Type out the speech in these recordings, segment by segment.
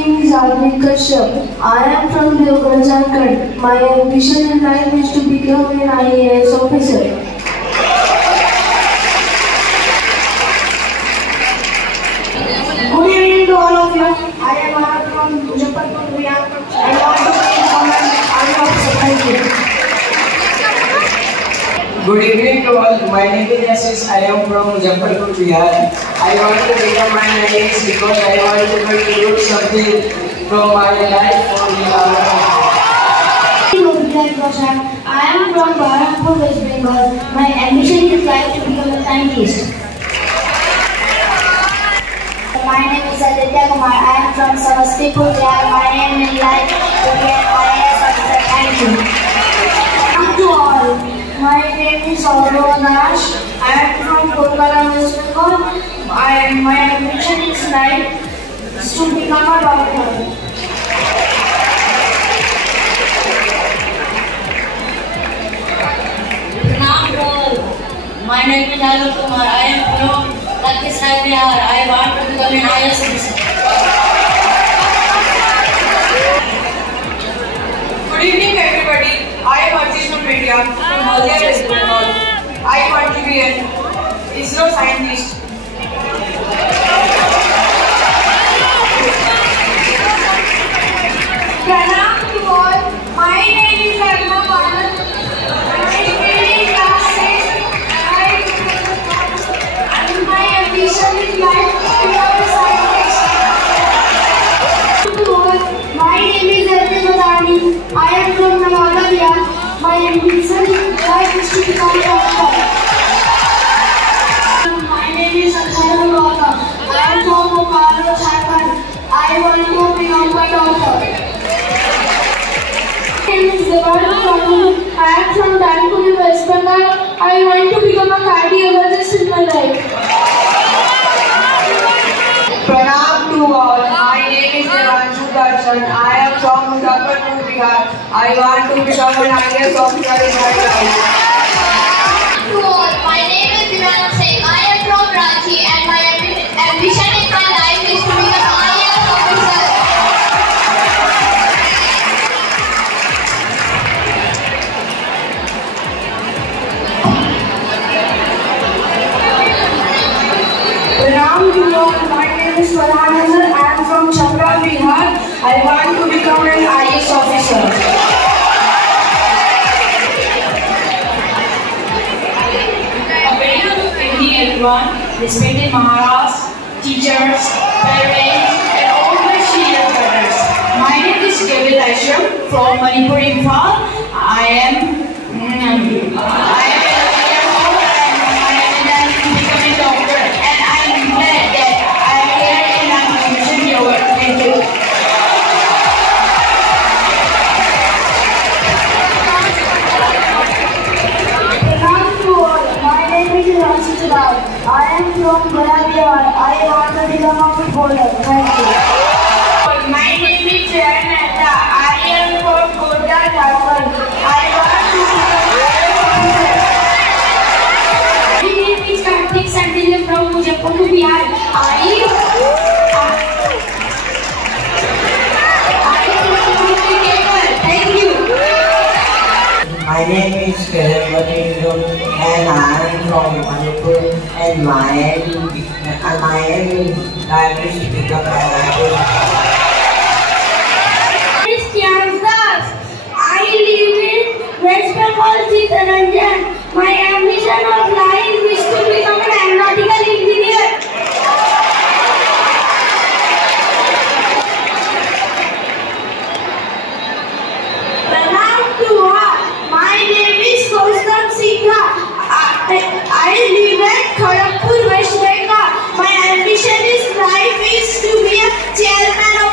name is Arvind Kashyap. I am from Deoghar, Jharkhand. My ambition in life is to become an IAS officer. Good evening to all of you. I am Arvind from Muzaffarpur, Bihar. I want to become an army officer. Thank you. Good evening to all. My name is Ashish. I am from Muzaffarpur, Bihar. I want to become an IAS because I want to contribute something from my life for the I am from Barampur, West Bengal. My ambition is life to become a scientist. My name is Aditya Kumar. I am from Samastipur, Bihar. My aim in life to be an IAS officer. Thank you. Welcome to all. My name is Aurora Nash. I am from Kolkata, West Bengal. My ambition is life is to become a doctor. My name is Alok Kumar. I am from Lakshmi Bihar. I want to become an IAS officer. Good evening, everybody. I am Arjish from India, from Haldia, West Bengal. I want to be an ISRO scientist. Pranam to all. My name is Arna Panan. My ambition is life to become a scientist. My name is Arvind Madani. I am from Navada, Bihar. My ambition in life is to become a doctor. My name is Akshara Gautam. I am from Bokaro, Jharkhand. I want to become a doctor. My name is Devara Prabhu. I am from Dalpuri, West Bengal. I want to become a cardiologist in my life. Pranam to all. My name is Devanshu Darshan. I am from Muzaffarpur, Bihar. I want to become an IAS officer in my life. To all, my name is Divana Singh. I am from Ranchi and my ambition in my life is to become an IAS officer. Pranam to all. My name is Farhan Hazar. I am from Chhapra, Bihar. I want to become an IAS officer. A very good evening, everyone. Respected Maharaj, teachers, parents, and all my senior brothers. My name is David Ashram from Manipur, Imphal. I am becoming a doctor, and I am glad that I am here and I am teaching yoga. Thank you. Pranam to all. My name is Rashid Rao. I am from Bihar. I want to become a footballer. Thank you. My name is Jayan Mehta. I am from Kota, Jharkhand. I want to become an IAS officer. My name is Karthik Sandilya from Muzaffarpur, Bihar. I am a cricketer. Thank you. My name is Keremati and I am from Manipur and my aim in life is to become an IAS. I live in West Bengal, Chittaranjan. My ambition of life is to become an aeronautical engineer. Pranam to all. My name is Kaustubh Singha. I live at Kharagpur, West Bengal. My ambition is life is to be a chairman of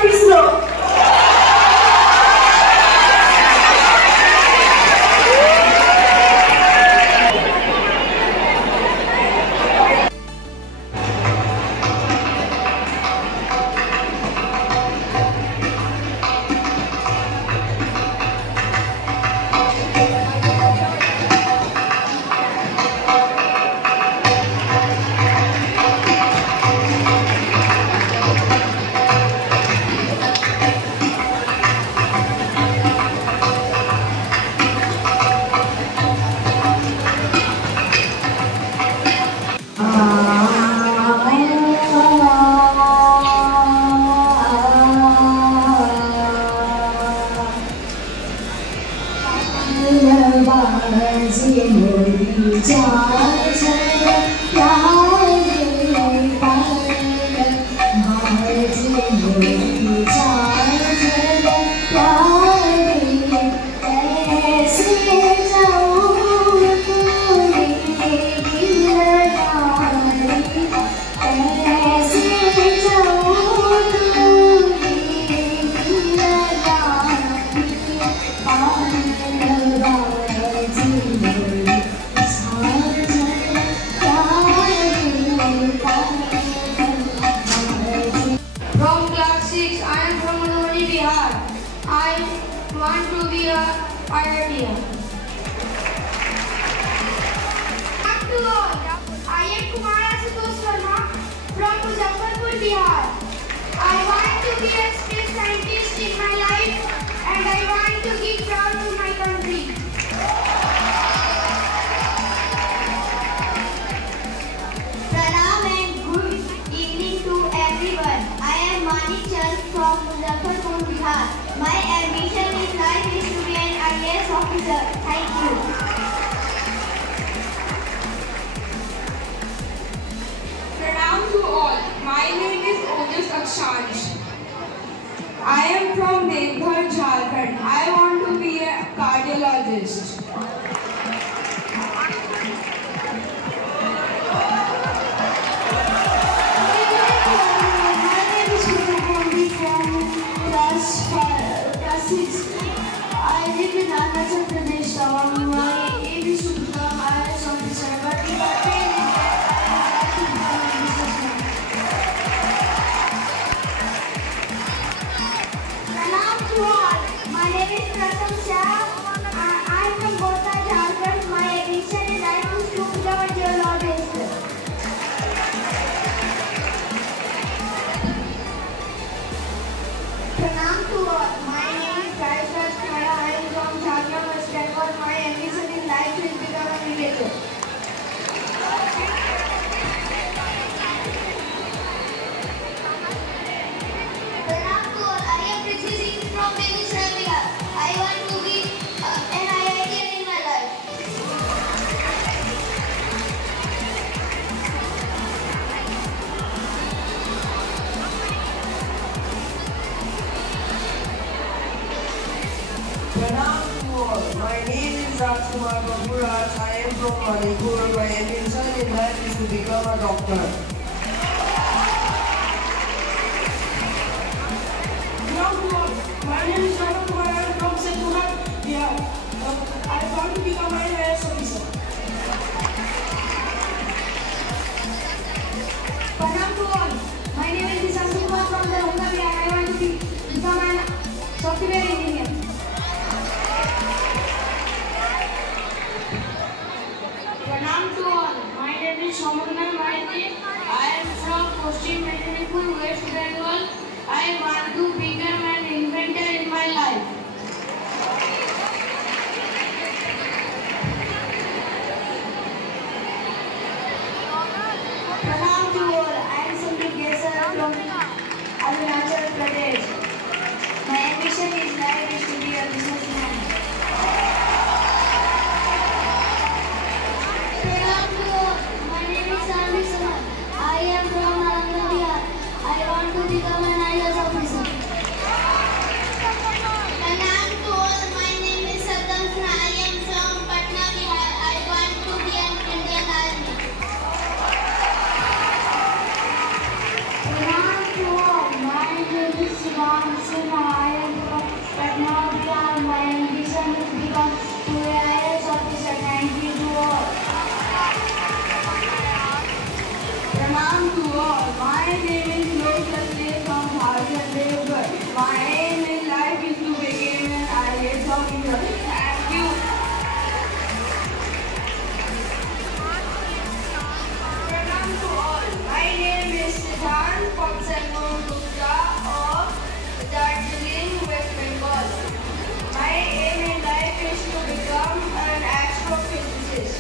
From class 6, I am from Madhubani, Bihar. I want to be a IITian. After all, I am Kumara Santosh Verma from Muzaffarpur, Bihar. I want to be a space scientist in my life and I want to give proud to my country. Pranam and good evening to everyone. I am Manik Chand from Muzaffarpur, Bihar. My ambition in life is to be an IAS officer. Thank you. Pranam to all. My name is Ojas Akshansh. I am from Devghar, Jharkhand. I want to be a cardiologist. I live in Arunachal Pradesh town. My aim is to become IAS officer, but if I fail in that, I have to become a businessman. Pranam to all. My name is Pratham Shah. I am from Kota, Jharkhand. My ambition in life is to become a geologist. Pranam to all. My name is Rajesh Khara. I am from Jharkhand, West Bengal. My ambition in life is to become a cricketer. Pranam to all. I am Prithvi Singh from Begusai, Bihar. I want to be an IITian in my life. Pranam to all. My name is Rajkumar Baburaj. I am from Manipur. My ambition in life is to become a doctor. Pranam to all. My name is Rana Kumar. I am from Sekunar, Bihar. I want to become an IAS officer. Pranam to all. My name is Dishansi Kumar from Darbhanga, Bihar. I want to become an software engineer. Pranam to all. My name is Somagna Maiti. I am from Paschim Medinipur, West Bengal. I want to become an inventor in my life. Pranam to all. I am Sandeep Gesar from Arunachal Pradesh. My ambition in life is to be a businessman. Pranam to all. My name is Sanvi Saman. I am from Nalanda, Bihar. I want to become an IAS officer. Pranam to all. My name is Saddam Khan. I am from Patna, Bihar. I want to be an Indian Army. Pranam to all. My name is Shivam Sinha. I am from Patna, Bihar. My ambition is to become an IAS officer. Thank you to all. Pranam to all. My name is Lohitatli from Jharkhand, Devghar. My aim in life is to become an IAS officer. Thank you. Pranam to all. My name is Siddhant Pamsengur Gupta of Darjeeling, West Bengal. My aim in life is to become an astrophysicist.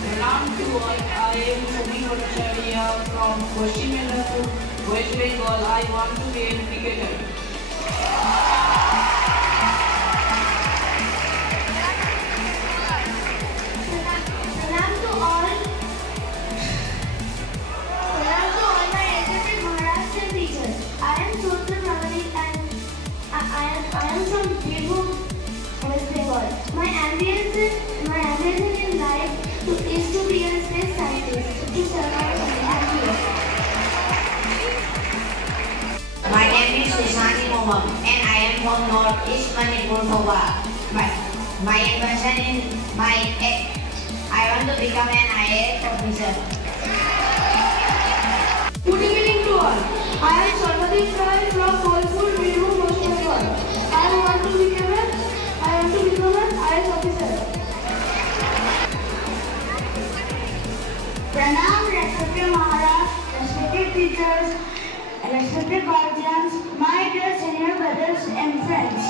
Pranam to all. I am Sami Bhattacharya from Paschim Medinipur, West Bengal. I want to be a cricketer. home, and I am from Northeast Manipur, Moba. My ambition is I want to become an IAS officer. Good evening to all. I am Sarvadeep Rai from Kolpur, Birbhum, West Bengal. I want to become an IAS officer. Pranam, respected Maharaj, respected teachers, respected guardians, my dear senior brothers and friends.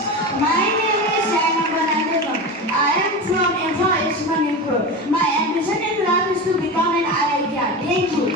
My name is Sainabanandam. I am from Imphal, East Manipur. My ambition in life is to become an IIT. Thank you.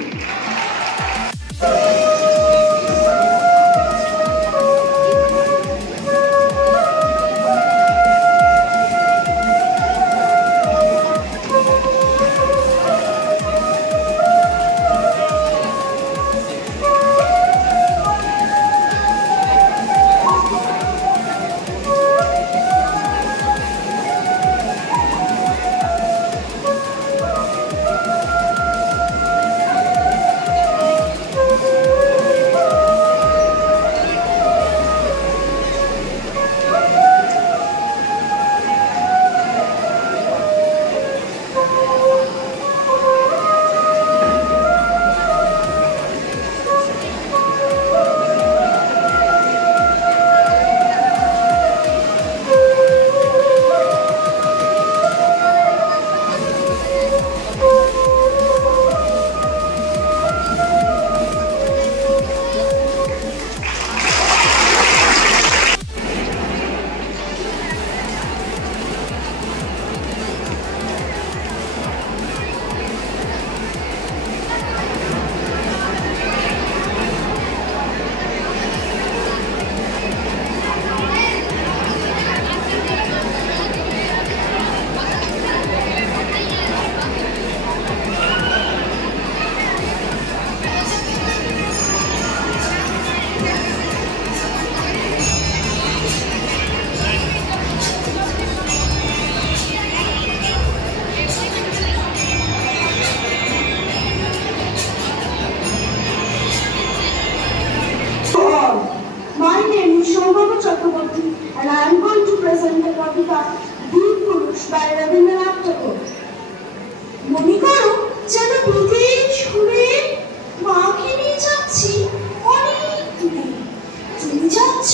And I am going to present the Kavita Veer Purush by Rabindranath Tagore. মনে করো যেন বিদেশ ঘুরে মাকে নিয়ে যাচ্ছি অনেক দূরে। তুমি যাচ্ছ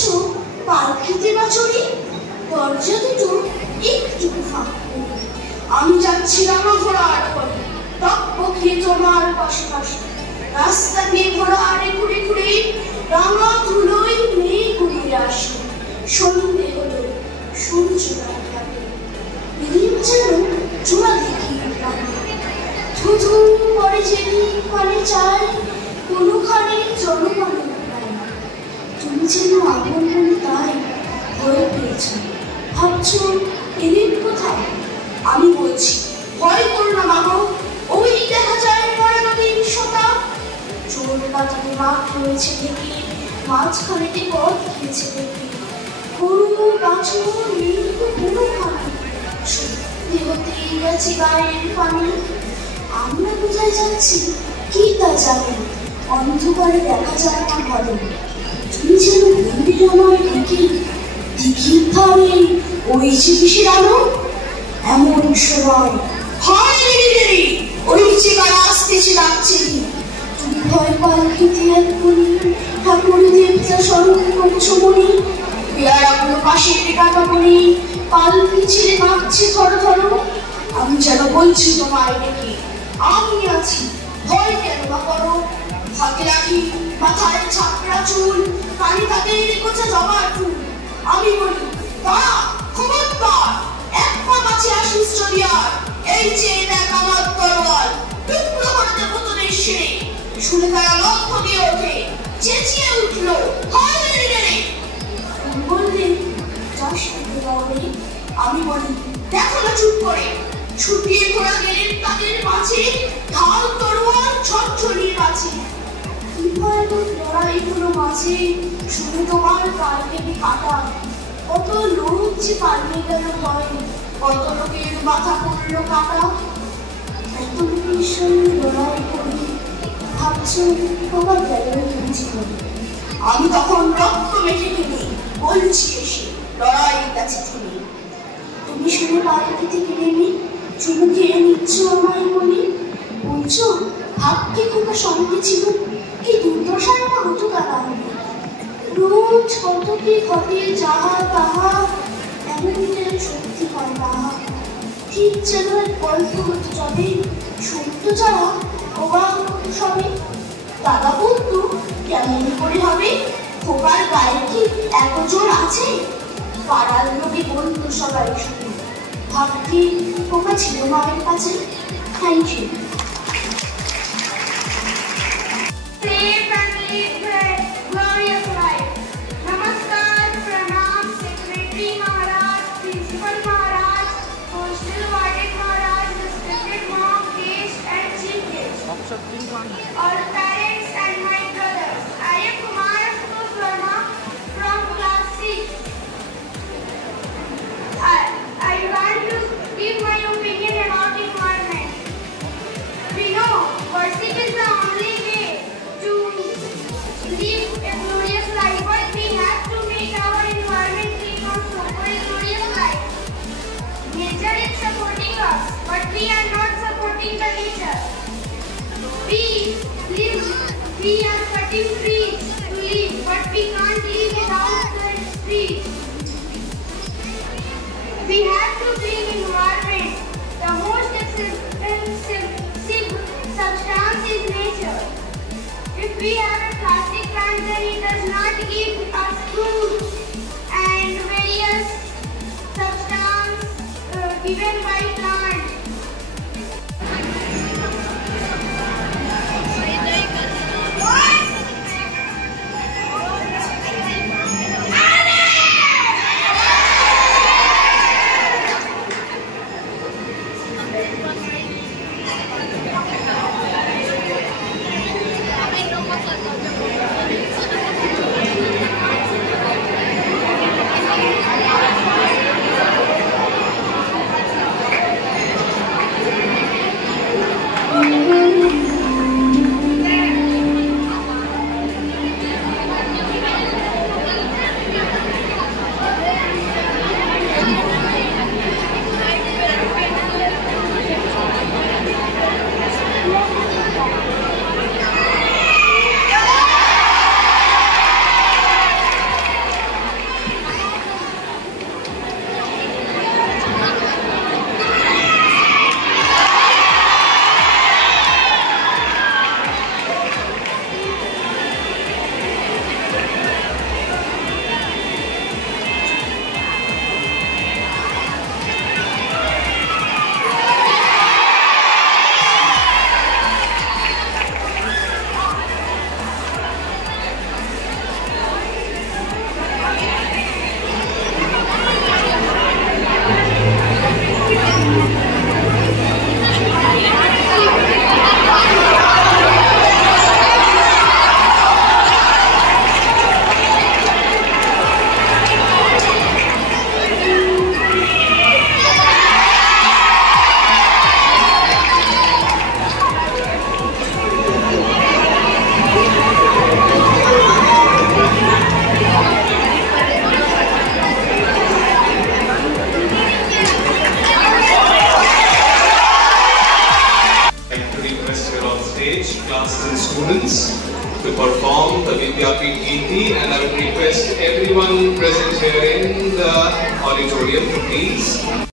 পালকিতে বা চড়ি, দরজা দুটো একটু ফাঁক করে। আমি যাচ্ছি রাঙা ঘোড়ার পরে, টকবকিয়ে তোমার পাশে পাশে। রাস্তা দিয়ে ঘোড়া আড়ে ঘুরে ঘুরে রাঙা ধুলোয় মেয়ে ঘুরিয়ে আসে। সন্ধে হলো, সূর্য রাতে এদিন যেন চূড়া দেখিয়ে থুথু পরে যেদিন পানে চায় কোনোখানে জনমানব নাই। তুমি যেন আপন মনে তাই ভয় পেয়েছ, ভাবছ এদিন কোথায়। আমি বলছি ভয় করো না মাগো, ওই দেখা যায় মরা নদীর সোতা। চোর বাজারে মাঠ রয়েছে দেখি, মাঝখানেতে পথ খেয়েছে দেখি। গরু বাছুর নেই তো কোনোখানে, সত্যি হতেই গেছে গায়ের পানি। আমরা কোথায় যাচ্ছি কি তা জানি, অন্ধকারে দেখা যায় না ভালো। তুমি যেন বলবি আমার দেখি, দিঘির ধারে ওই যে কিসের আলো। এমন সময় হয় দেরি, ওই যে গায়ে আসতেছে ডাকছে। তুমি ভয় পালকিতে এক্ষুনি ঠাকুর দেবতা স্মরণ করছো মনি। পেয়ারাগুলো পাশে কাটা পড়ি, পালকি ছেড়ে কাঁপছে ধরো ধরো। আমি যেন বলছি তোমায় ডেকে, আমি আছি ভয় কেন বা করো। হাতে রাখি মাথায় ছাপড়া চুল, কানে তাদের গোছা জমা ফুল। আমি বলি তারা খবরদার, এক পা কাছে আসিস যদি আর। এই যে দেখ আমার তরোয়াল, টুকরো করে দেবো তোদের শিরে। শুনে তারা লক্ষ্য দিয়ে ওঠে, চেঁচিয়ে উঠলো হয় রে রে। বললে যাস না, আমি বলি দেখো না চুপ করে। ছুটিয়ে ঘোড়া গেলেন তাদের মাঝে, ঢাল তরোয়াল ঝরঝরিয়ে কাছে। কি ভয় লড়াই হলো মাঝে, শুনে তোমার কাল কেটে কাটা। কত লোক যে পালিয়ে গেল ভয়, কত লোকের মাথা পড়লো কাটা। এত লোকের সঙ্গে লড়াই করি, ভাবছো তোমার গেল বুঝি করি। আমি তখন রক্ত মেখে কিনি, বলছি এসে লড়াই কাছে শুনি। তুমি শুনে বাড়িতে থেকে নেমে চুমু খেয়ে নিচ্ছ আমায় বলি, বলছো ভাগ্যে খোকা সঙ্গে ছিল, কি দুর্দশায় না হতো তারা হলো। রোজ কত কি ঘটে যাহা তাহা, এমন যেন সত্যি হয় তাহা। ঠিক যেন এক গল্প হতো যবে, সত্য যারা অবাক হতো সবে। দাদা বলতো কেমন করে হবে, খোকার গায়ে কি এত জোর আছে? পাড়ার লোকে বলতো সবাই শুনে, ভাগ্যে খোকা ছিল মায়ের কাছে। Thank you. Safe and live a glorious life. Namaskar, Pranam, Secretary Maharaj, Principal Maharaj, Hostel Warden Maharaj, respected mom, guest and chief guest. All parents and my brothers. I am Kumar Sharma from class 6. I want to give my opinion about environment. We know worship is the only way to live a glorious life, but we have to make our environment clean also for a glorious life. Nature is supporting us, but we are not supporting the nature. We are cutting trees to live, but we can't live without the trees. We have to clean environment. The most expensive substance is nature. If we have a plastic plant, then it does not give us food and various substance given by plant. Classes and students to perform the Vidyapit Geeti, and I would request everyone present here in the auditorium to please